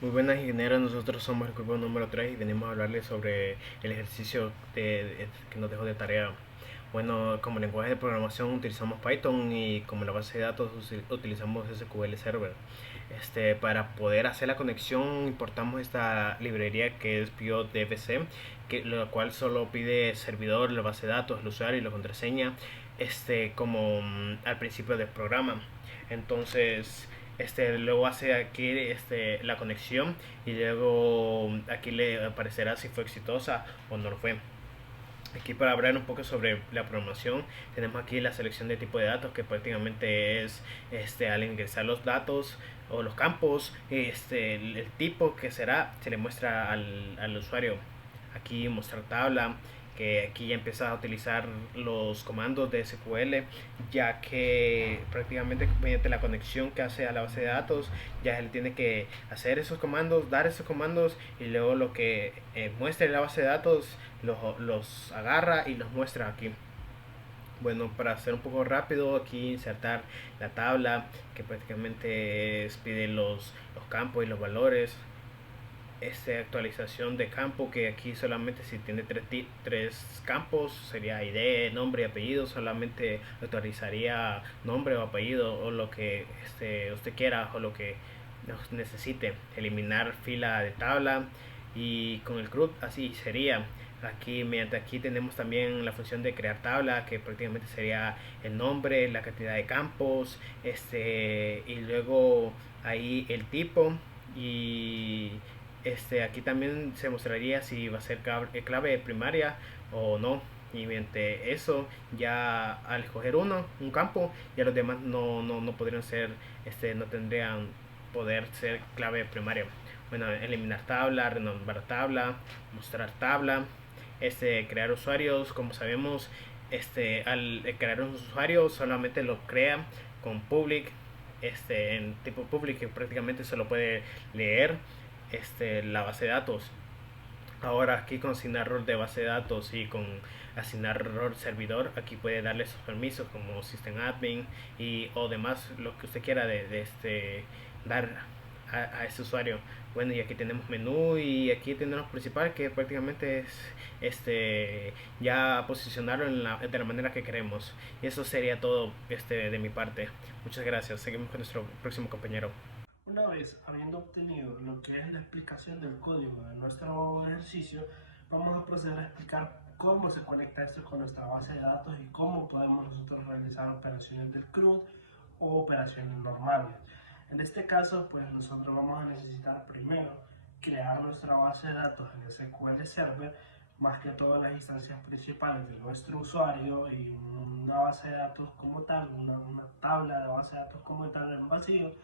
Muy buenas ingenieros, nosotros somos el grupo número 3 y venimos a hablarles sobre el ejercicio que nos dejó de tarea. Bueno, como lenguaje de programación utilizamos Python y como la base de datos utilizamos SQL Server. Para poder hacer la conexión importamos esta librería que es PyDFC, la cual solo pide servidor, la base de datos, el usuario y la contraseña, como al principio del programa. Entonces, luego hace aquí la conexión y luego aquí le aparecerá si fue exitosa o no lo fue. Aquí para hablar un poco sobre la programación tenemos aquí la selección de tipo de datos que prácticamente es al ingresar los datos o los campos, el tipo que será se le muestra al usuario. Aquí mostrar tabla, que aquí ya empieza a utilizar los comandos de SQL, ya que prácticamente mediante la conexión que hace a la base de datos, ya él tiene que hacer esos comandos, dar esos comandos y luego lo que muestre la base de datos los agarra y los muestra aquí. Bueno, para hacer un poco rápido, aquí insertar la tabla que prácticamente pide los campos y los valores. Actualización de campo que aquí solamente si tiene tres campos sería ID, nombre y apellido, solamente actualizaría nombre o apellido o lo que usted quiera o lo que necesite. Eliminar fila de tabla y con el CRUD así sería. Aquí, mediante aquí tenemos también la función de crear tabla, que prácticamente sería el nombre, la cantidad de campos, y luego ahí el tipo y aquí también se mostraría si va a ser clave primaria o no. Y mediante eso, ya al escoger un campo, ya los demás no podrían ser, no tendrían poder ser clave primaria. Bueno, eliminar tabla, renombrar tabla, mostrar tabla, crear usuarios, como sabemos, al crear un usuario solamente lo crea con public, en tipo public que prácticamente se lo puede leer la base de datos. Ahora aquí con asignar rol de base de datos y con asignar rol servidor, aquí puede darle sus permisos como system admin y o demás lo que usted quiera dar a ese usuario. Bueno, y aquí tenemos menú y aquí tenemos principal que prácticamente es ya posicionarlo de la manera que queremos. Y eso sería todo de mi parte. Muchas gracias. Seguimos con nuestro próximo compañero. Una vez habiendo obtenido lo que es la explicación del código de nuestro ejercicio, vamos a proceder a explicar cómo se conecta esto con nuestra base de datos y cómo podemos nosotros realizar operaciones del CRUD o operaciones normales. En este caso, pues nosotros vamos a necesitar primero crear nuestra base de datos en SQL Server, más que todas las instancias principales de nuestro usuario y una base de datos como tal, una tabla de base de datos como tal en vacío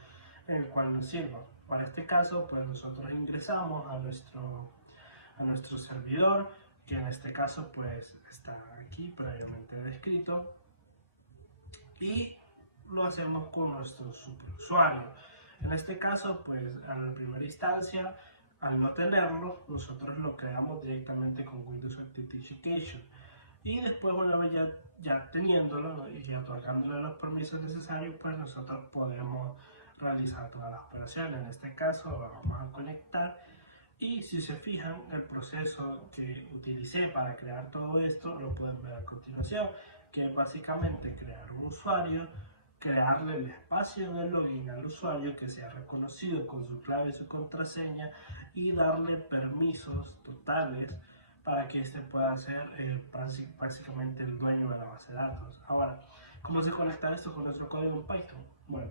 en el cual nos sirva. Para este caso, pues nosotros ingresamos a nuestro servidor, que en este caso pues está aquí previamente descrito, y lo hacemos con nuestro superusuario. En este caso, pues en la primera instancia, al no tenerlo, nosotros lo creamos directamente con Windows Authentication. Y después, una vez ya teniéndolo, ¿no? Y ya otorgándole los permisos necesarios, pues nosotros podemos realizar todas las operaciones. En este caso, lo vamos a conectar. Y si se fijan, el proceso que utilicé para crear todo esto lo pueden ver a continuación, que es básicamente crear un usuario, crearle el espacio de login al usuario que sea reconocido con su clave y su contraseña y darle permisos totales para que este pueda ser básicamente el dueño de la base de datos. Ahora, ¿cómo se conecta esto con nuestro código en Python? Bueno,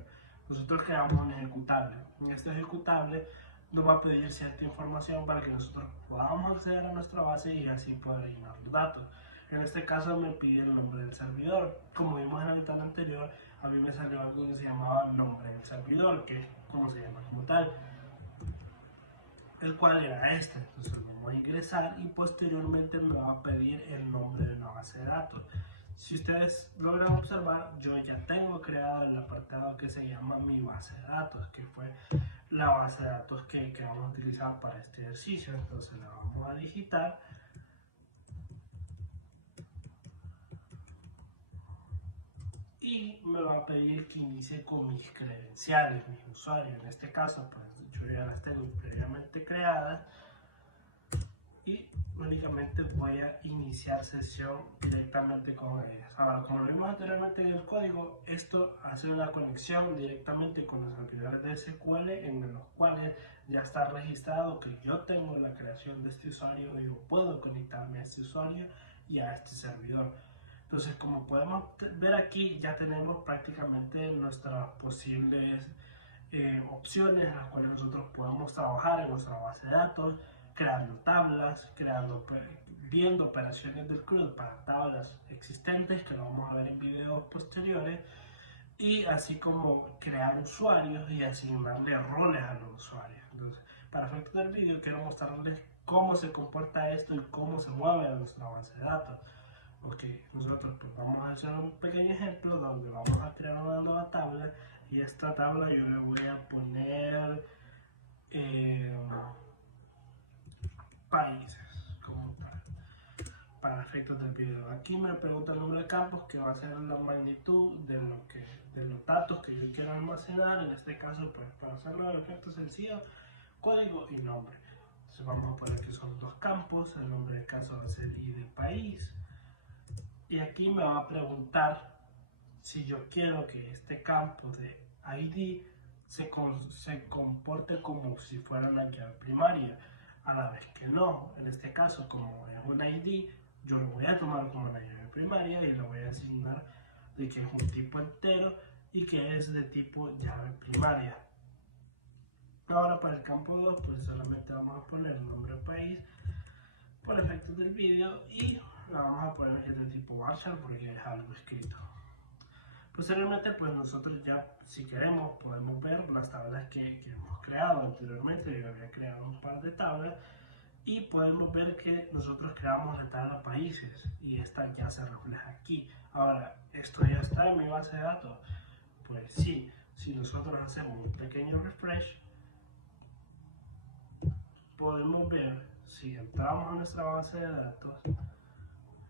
nosotros creamos un ejecutable. En este ejecutable nos va a pedir cierta información para que nosotros podamos acceder a nuestra base y así poder llenar los datos. En este caso me pide el nombre del servidor. Como vimos en la ventana anterior, a mí me salió algo que se llamaba nombre del servidor, que es como se llama como tal, el cual era este. Entonces lo vamos a ingresar y posteriormente me va a pedir el nombre de una base de datos. Si ustedes logran observar, yo ya tengo creado el apartado que se llama mi base de datos, que fue la base de datos que vamos a utilizar para este ejercicio. Entonces la vamos a digitar y me va a pedir que inicie con mis credenciales, mis usuarios. En este caso, pues yo ya las tengo previamente creadas y únicamente voy a iniciar sesión directamente con ellas. Ahora, como lo vimos anteriormente en el código, esto hace una conexión directamente con los servidores de SQL en los cuales ya está registrado que yo tengo la creación de este usuario y yo puedo conectarme a este usuario y a este servidor. Entonces, como podemos ver aquí, ya tenemos prácticamente nuestras posibles opciones en las cuales nosotros podemos trabajar en nuestra base de datos, creando tablas, viendo operaciones del CRUD para tablas existentes, que lo vamos a ver en videos posteriores, y así como crear usuarios y asignarle roles a los usuarios. Entonces, para efectos del vídeo quiero mostrarles cómo se comporta esto y cómo se mueve en nuestra base de datos. Ok, nosotros pues vamos a hacer un pequeño ejemplo donde vamos a crear una nueva tabla y esta tabla yo le voy a poner países como tal, para efectos del video. Aquí me pregunta el número de campos, que va a ser la magnitud de los datos que yo quiero almacenar. En este caso, pues para hacerlo de efecto sencillo, código y nombre. Entonces vamos a poner que son 2 campos, el nombre del caso va a ser ID país. Y aquí me va a preguntar si yo quiero que este campo de ID se comporte como si fuera una llave primaria, a la vez que no. En este caso, como es un ID, yo lo voy a tomar como una llave primaria y le voy a asignar de que es un tipo entero y que es de tipo llave primaria. Ahora para el campo 2, pues solamente vamos a poner el nombre del país por efectos del vídeo y la vamos a poner de tipo Marshall porque es algo escrito. Posteriormente, pues nosotros ya, si queremos, podemos ver las tablas que hemos creado anteriormente. Yo había creado un par de tablas y podemos ver que nosotros creamos la tabla países y esta ya se refleja aquí. Ahora, ¿esto ya está en mi base de datos? Pues sí, si nosotros hacemos un pequeño refresh, podemos ver, si entramos a nuestra base de datos,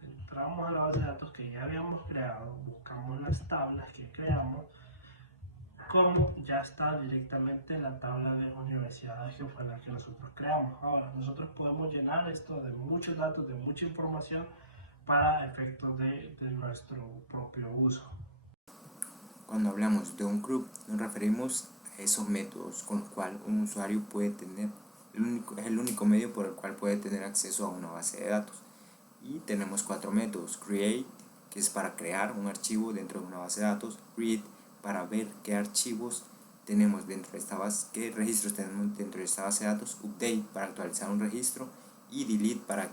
entramos a la base de datos que ya habíamos creado, buscamos las tablas que creamos, como ya está directamente en la tabla de universidades que fue la que nosotros creamos. Ahora, nosotros podemos llenar esto de muchos datos, de mucha información para efectos de nuestro propio uso. Cuando hablamos de un group, nos referimos a esos métodos con los cuales un usuario puede tener, es el único medio por el cual puede tener acceso a una base de datos. Y tenemos 4 métodos: create, que es para crear un archivo dentro de una base de datos; read, para ver qué archivos tenemos dentro de esta base, qué registros tenemos dentro de esta base de datos; update, para actualizar un registro; y delete, para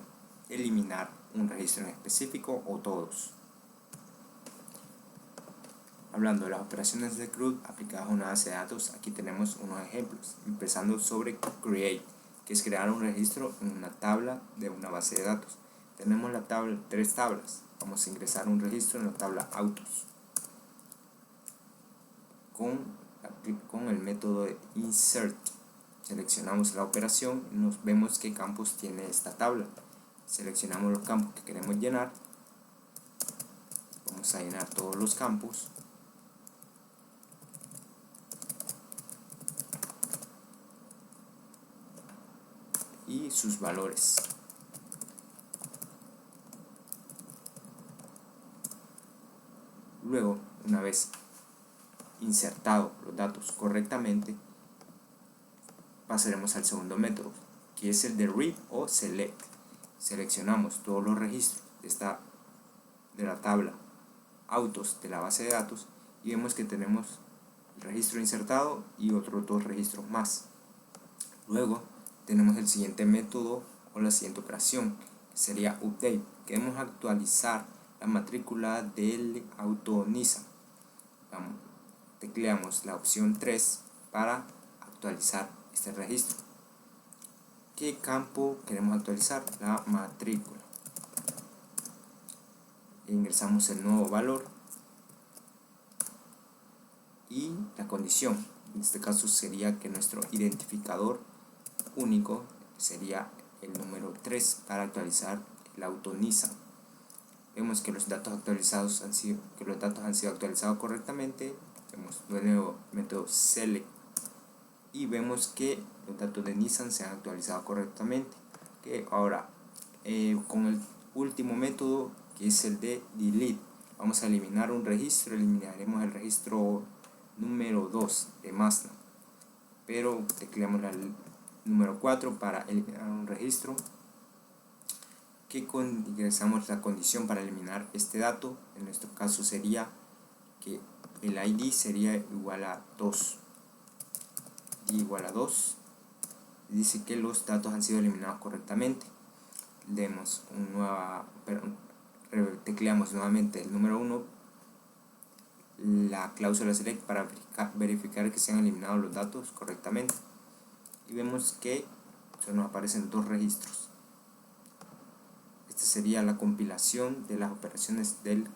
eliminar un registro en específico o todos. Hablando de las operaciones de CRUD aplicadas a una base de datos, aquí tenemos unos ejemplos, empezando sobre create, que es crear un registro en una tabla de una base de datos. Tenemos la tabla, 3 tablas. Vamos a ingresar un registro en la tabla autos con el método de insert. Seleccionamos la operación y nos vemos qué campos tiene esta tabla. Seleccionamos los campos que queremos llenar. Vamos a llenar todos los campos. Y sus valores. Luego, una vez insertado los datos correctamente, pasaremos al segundo método, que es el de read o select. Seleccionamos todos los registros de la tabla autos de la base de datos y vemos que tenemos el registro insertado y otros 2 registros más. Luego tenemos el siguiente método o la siguiente operación, que sería update. Queremos actualizar la matrícula del auto Nissan. Tecleamos la opción 3 para actualizar este registro. ¿Qué campo queremos actualizar? La matrícula. Ingresamos el nuevo valor y la condición. En este caso sería que nuestro identificador único sería el número 3 para actualizar el auto Nissan. Vemos que los datos han sido actualizados correctamente. Tenemos el nuevo método select y vemos que los datos de Nissan se han actualizado correctamente. Ahora, con el último método, que es el de delete, vamos a eliminar un registro. Eliminaremos el registro número 2 de Mazda, pero tecleamos el número 4 para eliminar un registro, ingresamos la condición para eliminar este dato. En nuestro caso sería que el ID sería igual a 2, igual a 2. Dice que los datos han sido eliminados correctamente. Demos tecleamos nuevamente el número 1, la cláusula select para verificar que se han eliminado los datos correctamente, y vemos que se nos aparecen 2 registros. Esta sería la compilación de las operaciones del